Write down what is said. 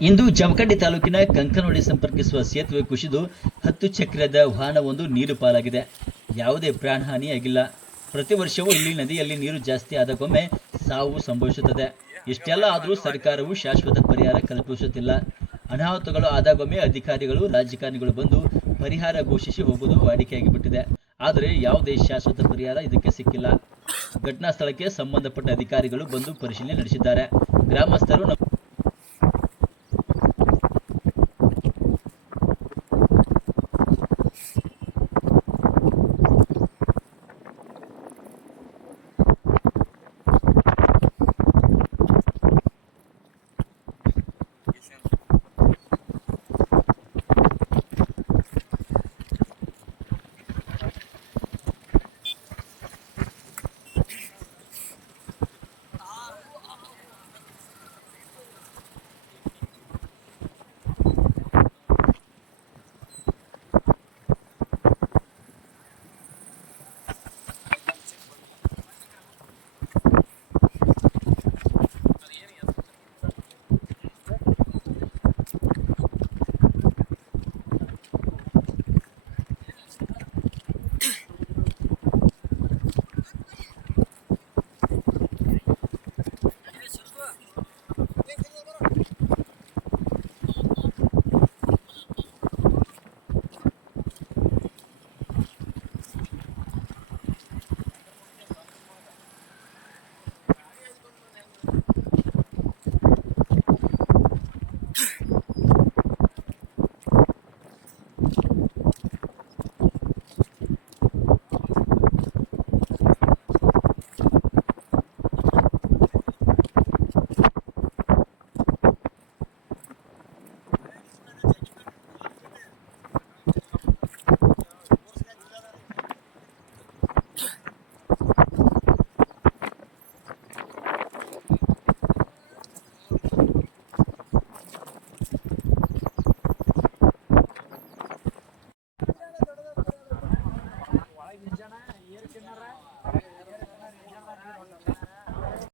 ಇಂದು ಜಮಖಂಡಿ ತಾಲೂಕಿನ ಕಂಕನೋಡಿ ಸಂಪರ್ಕಿಸುವ ಸೇತುವೆ ಕುಸಿದು ಹತ್ತು ಚಕ್ರದ ವಾಹನವೊಂದು ನೀರು ಪಾಲಾಗಿದೆ. ಯಾವುದೇ ಪ್ರಾಣಹಾನಿಯಾಗಿಲ್ಲ. ಪ್ರತಿ ವರ್ಷವೂ ಇಲ್ಲಿ ನದಿಯಲ್ಲಿ ನೀರು ಜಾಸ್ತಿ ಆದಾಗೊಮ್ಮೆ ಸಾವು ಸಂಭವಿಸುತ್ತದೆ. ಇಷ್ಟೆಲ್ಲ ಆದರೂ ಸರ್ಕಾರವು ಶಾಶ್ವತ ಪರಿಹಾರ ಕಲ್ಪಿಸುತ್ತಿಲ್ಲ. ಅನಾಹುತಗಳು ಆದಾಗೊಮ್ಮೆ ಅಧಿಕಾರಿಗಳು, ರಾಜಕಾರಣಿಗಳು ಬಂದು ಪರಿಹಾರ ಘೋಷಿಸಿ ಹೋಗುವುದು ವಾಡಿಕೆಯಾಗಿ ಬಿಟ್ಟಿದೆ ಆದರೆ ಯಾವುದೇ ಶಾಶ್ವತ ಪರಿಹಾರ ಇದಕ್ಕೆ ಸಿಕ್ಕಿಲ್ಲ. ಘಟನಾ ಸ್ಥಳಕ್ಕೆ ಸಂಬಂಧಪಟ್ಟ ಅಧಿಕಾರಿಗಳು ಬಂದು ಪರಿಶೀಲನೆ ನಡೆಸಿದ್ದಾರೆ. ಗ್ರಾಮಸ್ಥರು